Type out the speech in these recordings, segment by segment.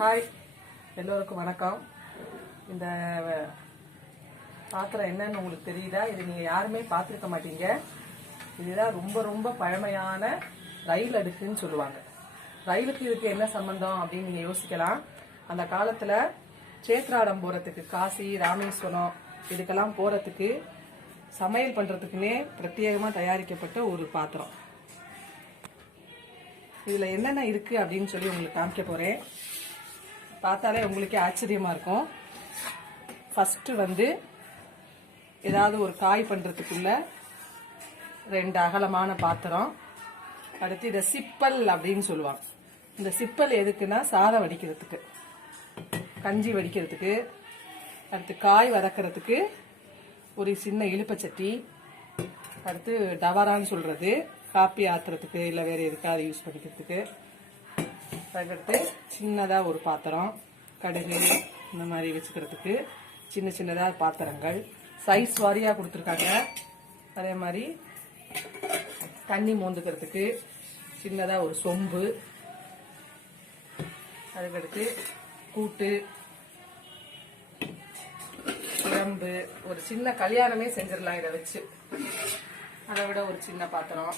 Hi, எல்லோருக்கும் வணக்கம். இந்த பாத்திரம் என்னன்னு உங்களுக்கு தெரியுதா? இது நீங்கள் யாருமே பார்த்துருக்க மாட்டீங்க. இதுதான் ரொம்ப ரொம்ப பழமையான ரயில் அடுக்குன்னு சொல்லுவாங்க. ரயிலுக்கு இதுக்கு என்ன சம்பந்தம் அப்படின்னு நீங்கள் யோசிக்கலாம். அந்த காலத்தில் சேத்ராடம் போகிறதுக்கு, காசி, ராமேஸ்வரம் இதுக்கெல்லாம் போகிறதுக்கு சமையல் பண்ணுறதுக்குன்னே பிரத்யேகமாக தயாரிக்கப்பட்ட ஒரு பாத்திரம். இதில் என்னென்ன இருக்குது அப்படின்னு சொல்லி உங்களுக்கு காமிக்க போகிறேன். பார்த்தாலே உங்களுக்கே ஆச்சரியமாக இருக்கும். ஃபஸ்ட்டு ஏதாவது ஒரு காய் பண்ணுறதுக்குள்ள 2 அகலமான பாத்திரம். அடுத்து இதை சிப்பல் அப்படின்னு சொல்லுவாங்க. இந்த சிப்பல் எதுக்குன்னா சாதம் வடிக்கிறதுக்கு, கஞ்சி வடிக்கிறதுக்கு, அடுத்து காய் வதக்கிறதுக்கு ஒரு சின்ன இழுப்பச்சட்டி, அடுத்து டவரான்னு சொல்கிறது காப்பி ஆத்துறதுக்கு இல்லை வேறு எதுக்காவது யூஸ் பண்ணிக்கிறதுக்கு. அதுக்கடுத்து சின்னதாக ஒரு பாத்திரம், கடுகு இந்த மாதிரி வச்சுக்கிறதுக்கு சின்ன சின்னதாக பாத்திரங்கள் சைஸ் வாரியாக கொடுத்துருக்காங்க. அதே மாதிரி தண்ணி மோந்துக்கிறதுக்கு சின்னதாக ஒரு சொம்பு, அதுக்கடுத்து கூட்டு, குழம்பு, ஒரு சின்ன கல்யாணமே செஞ்சிடலாம் இதை வச்சு. அதை விட ஒரு சின்ன பாத்திரம்.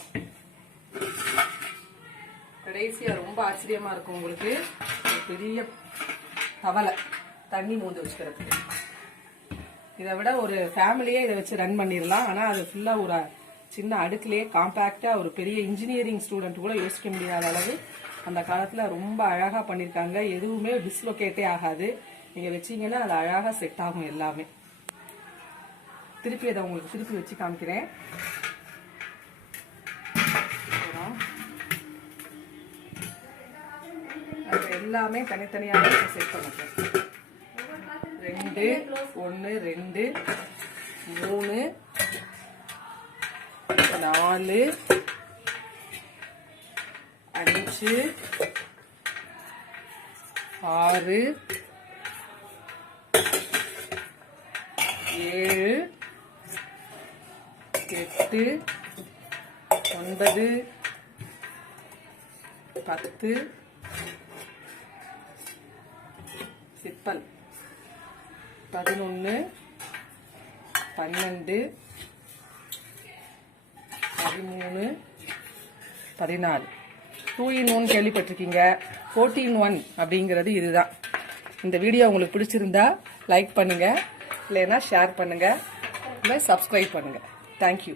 கடைசியா ரொம்ப ஆச்சரியமா இருக்கும் உங்களுக்கு, ஒரு பெரிய தவளை தண்ணி மூந்து வச்சுக்கிறதுக்கு. இதை விட ஒரு ஃபேமிலியே இதை வச்சு ரன் பண்ணிடலாம். ஆனால் அது ஃபுல்லாக ஒரு சின்ன அடுக்குலேயே காம்பேக்டா ஒரு பெரிய இன்ஜினியரிங் ஸ்டூடெண்ட் கூட யோசிக்க முடியாத அளவு அந்த காலத்தில் ரொம்ப அழகாக பண்ணியிருக்காங்க. எதுவுமே டிஸ்லொகேட்டே ஆகாது. நீங்கள் வச்சிங்கன்னா அது அழகாக செட் ஆகும் எல்லாமே. திருப்பி அதை உங்களுக்கு திருப்பி வச்சு காமிக்கிறேன். எல்லாமே தனித்தனியாக செட் பண்ணிட்டேன். 2 1 2 3 4 5 6 7 8 9 10 சிப்பல் 11 12 13 14. 2 in 1 கேள்விப்பட்டிருக்கீங்க. 14 in 1 அப்படிங்கிறது இதுதான். இந்த வீடியோ உங்களுக்கு பிடிச்சிருந்தா லைக் பண்ணுங்க, இல்லைன்னா ஷேர் பண்ணுங்க, இல்லை சப்ஸ்கிரைப் பண்ணுங்க. தேங்க்யூ.